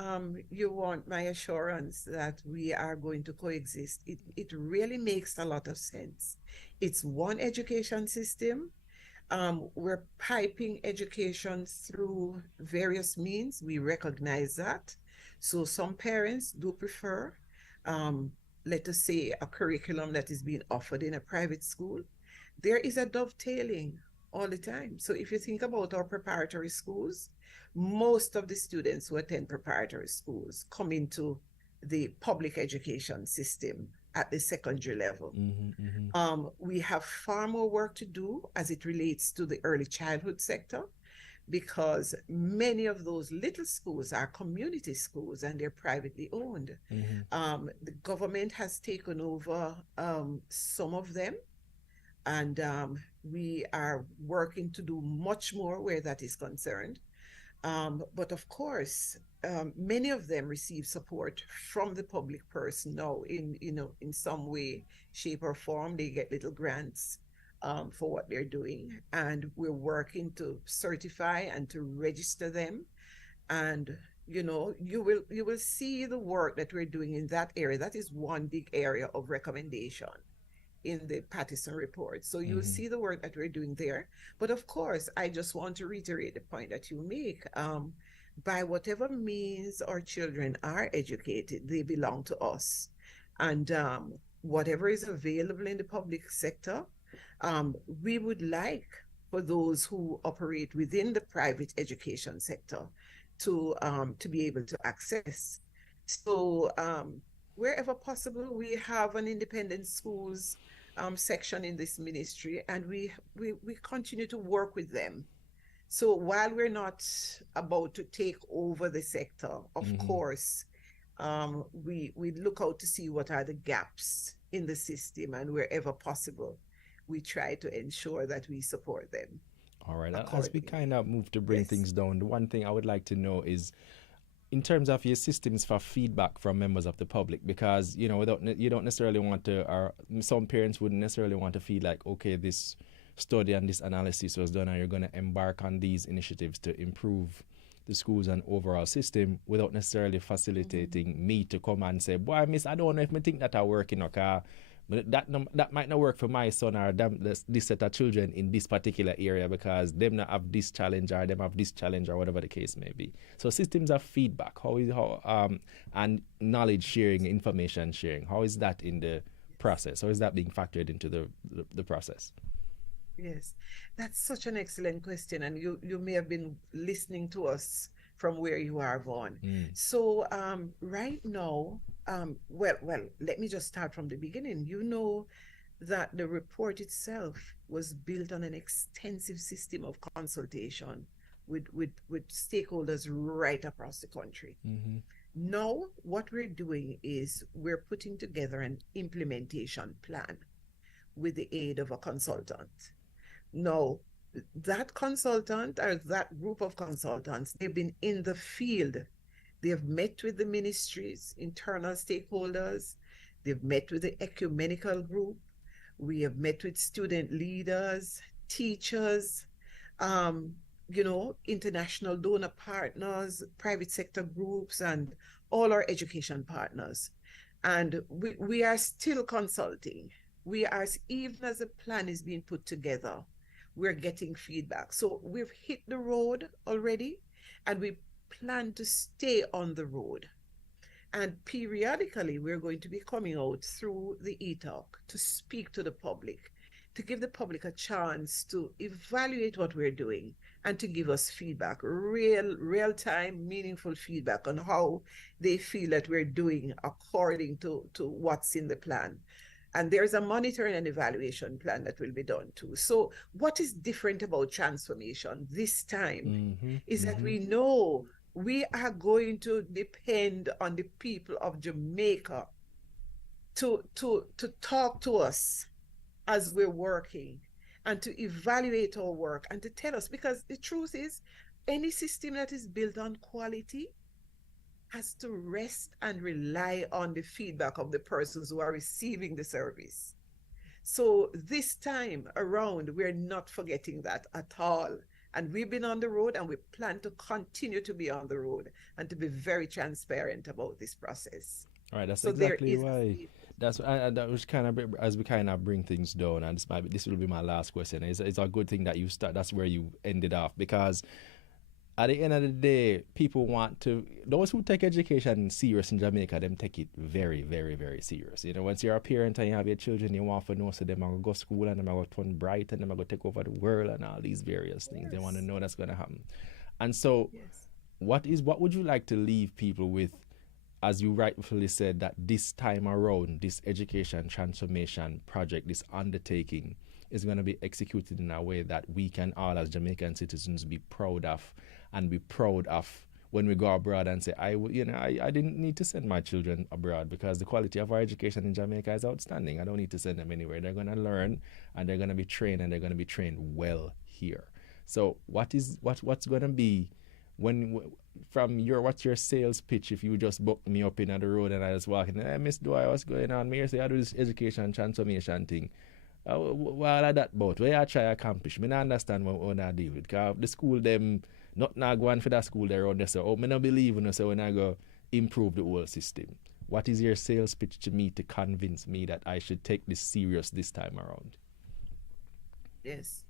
you want my assurance that we are going to coexist. It really makes a lot of sense. It's one education system. We're piping education through various means. We recognize that. So some parents do prefer, let us say, a curriculum that is being offered in a private school. There is a dovetailing all the time. So if you think about our preparatory schools, most of the students who attend preparatory schools come into the public education system at the secondary level. We have far more work to do as it relates to the early childhood sector, because many of those little schools are community schools and they're privately owned. The government has taken over some of them, and we are working to do much more where that is concerned. But of course, many of them receive support from the public purse now in some way, shape, or form. They get little grants for what they're doing, and we're working to certify and to register them. And you will see the work that we're doing in that area. That is one big area of recommendation, in the Pattison report. So you'll see the work that we're doing there. But of course, I just want to reiterate the point that you make. By whatever means our children are educated, they belong to us. And whatever is available in the public sector, we would like for those who operate within the private education sector to be able to access. So wherever possible, we have an independent schools section in this ministry, and we continue to work with them. So while we're not about to take over the sector, of course, we look out to see what are the gaps in the system, and wherever possible, we try to ensure that we support them. All right. As we kind of move to bring things down, the one thing I would like to know is, in terms of your systems for feedback from members of the public, because you don't necessarily want to, or some parents wouldn't necessarily want to feel like, okay, this study and this analysis was done and you're going to embark on these initiatives to improve the schools and overall system without necessarily facilitating me to come and say, boy, miss, I don't know if I think that are working, okay, but that might not work for my son or this set of children in this particular area because them not have this challenge or them have this challenge or whatever the case may be. So systems of feedback, and knowledge sharing, information sharing, how is that in the process? How is that being factored into the process? Yes, that's such an excellent question, and you may have been listening to us from where you are, Vaughn. So right now, well, let me just start from the beginning. You know that the report itself was built on an extensive system of consultation with stakeholders right across the country. Now, what we're doing is we're putting together an implementation plan with the aid of a consultant. Now, that consultant or that group of consultants, they've been in the field. They have met with the ministry's internal stakeholders. They've met with the ecumenical group. We have met with student leaders, teachers, international donor partners, private sector groups, and all our education partners. And we are still consulting. Even as a plan is being put together, we're getting feedback. So we've hit the road already, and we plan to stay on the road. And periodically, we're going to be coming out through the e-talk to speak to the public, to give the public a chance to evaluate what we're doing and to give us feedback, real-time, meaningful feedback on how they feel that we're doing according to what's in the plan. And there's a monitoring and evaluation plan that will be done too. So what is different about transformation this time is that we know we are going to depend on the people of Jamaica to talk to us as we're working and to evaluate our work and to tell us, because the truth is, any system that is built on quality has to rest and rely on the feedback of the persons who are receiving the service. So this time around, we're not forgetting that at all. And we've been on the road, and we plan to continue to be on the road and to be very transparent about this process. All right, that's exactly why. That was kind of, as we kind of bring things down, and this will be my last question. It's a good thing that you start. That's where you ended off, because at the end of the day, people want to, those who take education serious in Jamaica, them take it very, very, very serious. Once you're a parent and you have your children, you want to know, so them are going to go to school and them are going to turn bright and them are going to take over the world and all these various things. They want to know that's going to happen. And so what would you like to leave people with, as you rightfully said, that this time around, this education transformation project, this undertaking is going to be executed in a way that we can all as Jamaican citizens be proud of, and be proud of when we go abroad and say, I didn't need to send my children abroad because the quality of our education in Jamaica is outstanding. I don't need to send them anywhere. They're going to learn and they're going to be trained, and they're going to be trained well here. So what's going to be, what's your sales pitch if you just book me up in the road and I just walk in, hey, Miss Dwyer, what's going on? Me say I do this education transformation thing. What are that about? Where I try to accomplish? I don't understand what I deal with. Because the school, them, not going for that school there around there. So, I don't believe in so when I go improve the whole system. What is your sales pitch to me to convince me that I should take this serious this time around? Yes.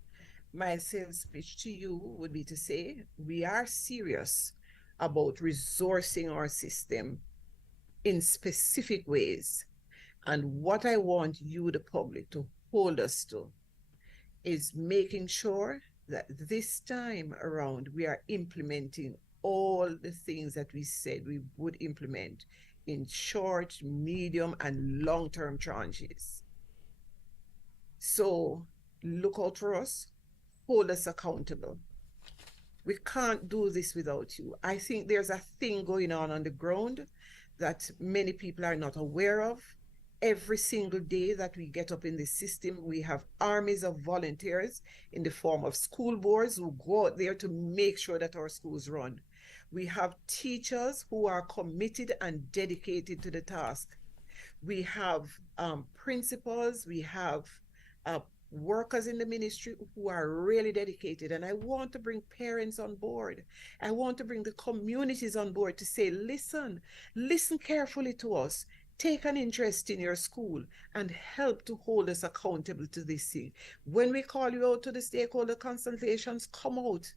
My sales pitch to you would be to say we are serious about resourcing our system in specific ways. And what I want you, the public, to hold us to is making sure that this time around we are implementing all the things that we said we would implement in short, medium, and long-term tranches. So look out for us, hold us accountable. We can't do this without you. I think there's a thing going on the ground that many people are not aware of. Every single day that we get up in the system, we have armies of volunteers in the form of school boards who go out there to make sure that our schools run. We have teachers who are committed and dedicated to the task. We have principals, we have workers in the ministry who are really dedicated. And I want to bring parents on board. I want to bring the communities on board to say, listen carefully to us. Take an interest in your school and help to hold us accountable to this thing. When we call you out to the stakeholder consultations, come out,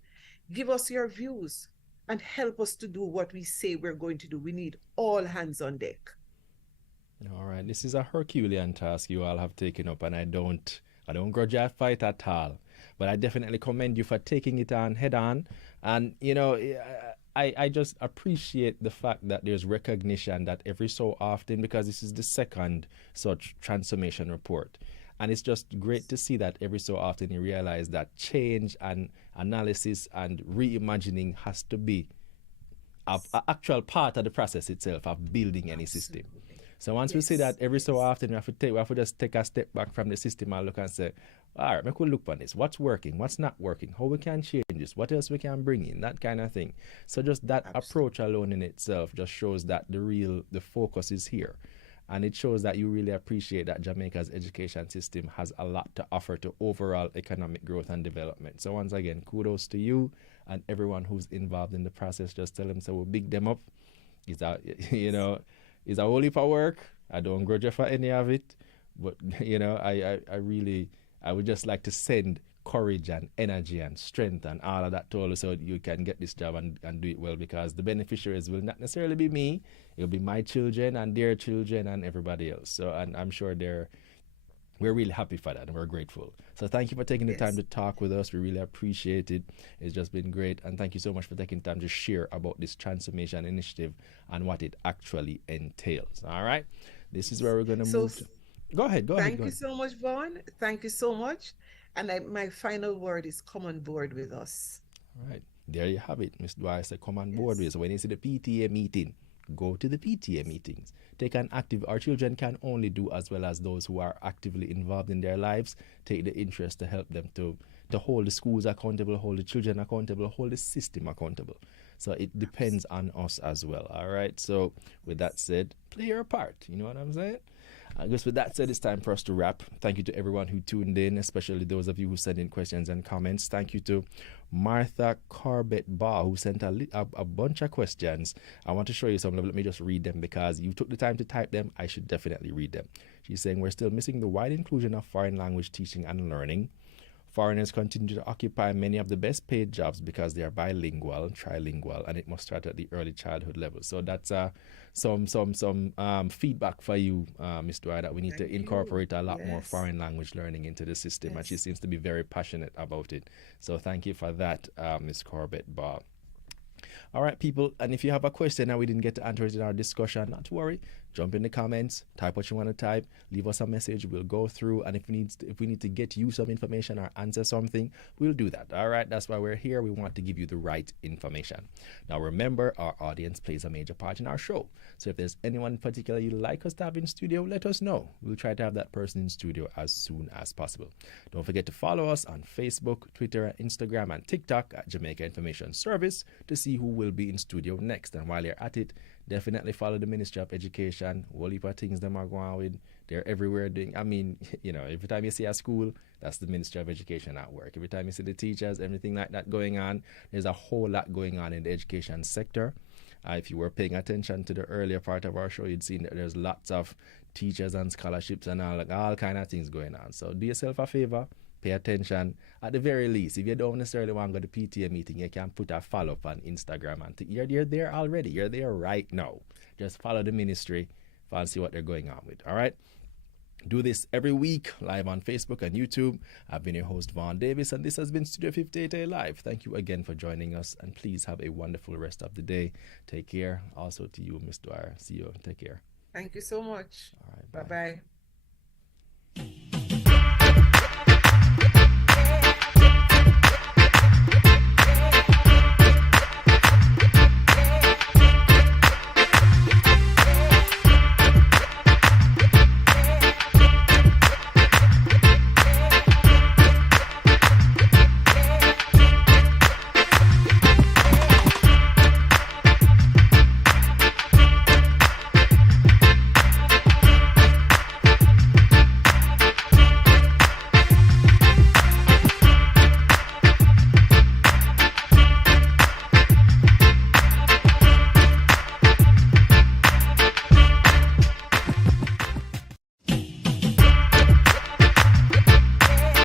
give us your views, and help us to do what we say we're going to do. We need all hands on deck. All right, this is a Herculean task you all have taken up, and I don't grudge that fight at all. But I definitely commend you for taking it on head on. And, you know, I just appreciate the fact that there's recognition that every so often, because this is the second such transformation report, and it's just great to see that every so often you realize that change and analysis and reimagining has to be an actual part of the process itself of building any system. So once we see that every so often, we have to just take a step back from the system and look and say, all right, we could look on this. What's working? What's not working? How we can change this? What else we can bring in? That kind of thing. So just that approach alone in itself just shows that the focus is here. And it shows that you really appreciate that Jamaica's education system has a lot to offer to overall economic growth and development. So once again, kudos to you and everyone who's involved in the process. Just tell them, so we'll big them up. It's a whole heap of work. I don't grudge you for any of it. But, you know, I would just like to send courage and energy and strength and all of that to all so you can get this job and do it well, because the beneficiaries will not necessarily be me. It'll be my children and their children and everybody else. So, and I'm sure we're really happy for that and we're grateful. So thank you for taking the time to talk with us. We really appreciate it. It's just been great. And thank you so much for taking time to share about this transformation initiative and what it actually entails. All right. This is where we're going to move to. Go ahead. Thank you so much, Vaughn. Thank you so much. And my final word is come on board with us. All right. There you have it. Ms. Dwyer said come on board with us. So when you see the PTA meeting, go to the PTA meetings. Take an active. Our children can only do as well as those who are actively involved in their lives. Take the interest to help them to hold the schools accountable, hold the children accountable, hold the system accountable. So it depends on us as well. All right. So with that said, play your part. You know what I'm saying? I guess with that said, it's time for us to wrap. Thank you to everyone who tuned in, especially those of you who sent in questions and comments. Thank you to Martha Corbett-Barr, who sent a bunch of questions. I want to show you some of them. Let me just read them because you took the time to type them. I should definitely read them. She's saying we're still missing the wide inclusion of foreign language teaching and learning. Foreigners continue to occupy many of the best paid jobs because they are bilingual, trilingual, and it must start at the early childhood level. So that's some feedback for you, Ms. Dwyer, that we need to incorporate a lot more foreign language learning into the system, and she seems to be very passionate about it. So thank you for that, Ms. Corbett-Barr. All right, people, and if you have a question and we didn't get to answer it in our discussion, not to worry. Jump in the comments, type what you want to type, leave us a message, we'll go through, and if we need to get you some information or answer something, we'll do that. All right, that's why we're here. We want to give you the right information. Now remember, our audience plays a major part in our show. So if there's anyone in particular you'd like us to have in studio, let us know. We'll try to have that person in studio as soon as possible. Don't forget to follow us on Facebook, Twitter, Instagram, and TikTok at Jamaica Information Service to see who will be in studio next. And while you're at it, definitely follow the Ministry of Education. Whole heap of things them are going on with. They're everywhere doing. I mean, you know, every time you see a school, that's the Ministry of Education at work. Every time you see the teachers, everything like that going on, there's a whole lot going on in the education sector. If you were paying attention to the earlier part of our show, you'd seen that there's lots of teachers and scholarships and all kind of things going on. So do yourself a favor, pay attention. At the very least, if you don't necessarily want to go to PTA meeting, you can put a follow-up on Instagram. And you're there already. You're there right now. Just follow the ministry and see what they're going on with. All right? Do this every week, live on Facebook and YouTube. I've been your host, Vaughn Davis, and this has been Studio 58A Live. Thank you again for joining us, and please have a wonderful rest of the day. Take care. Also to you, Miss Dwyer. See you. Take care. Thank you so much. All right. Bye-bye.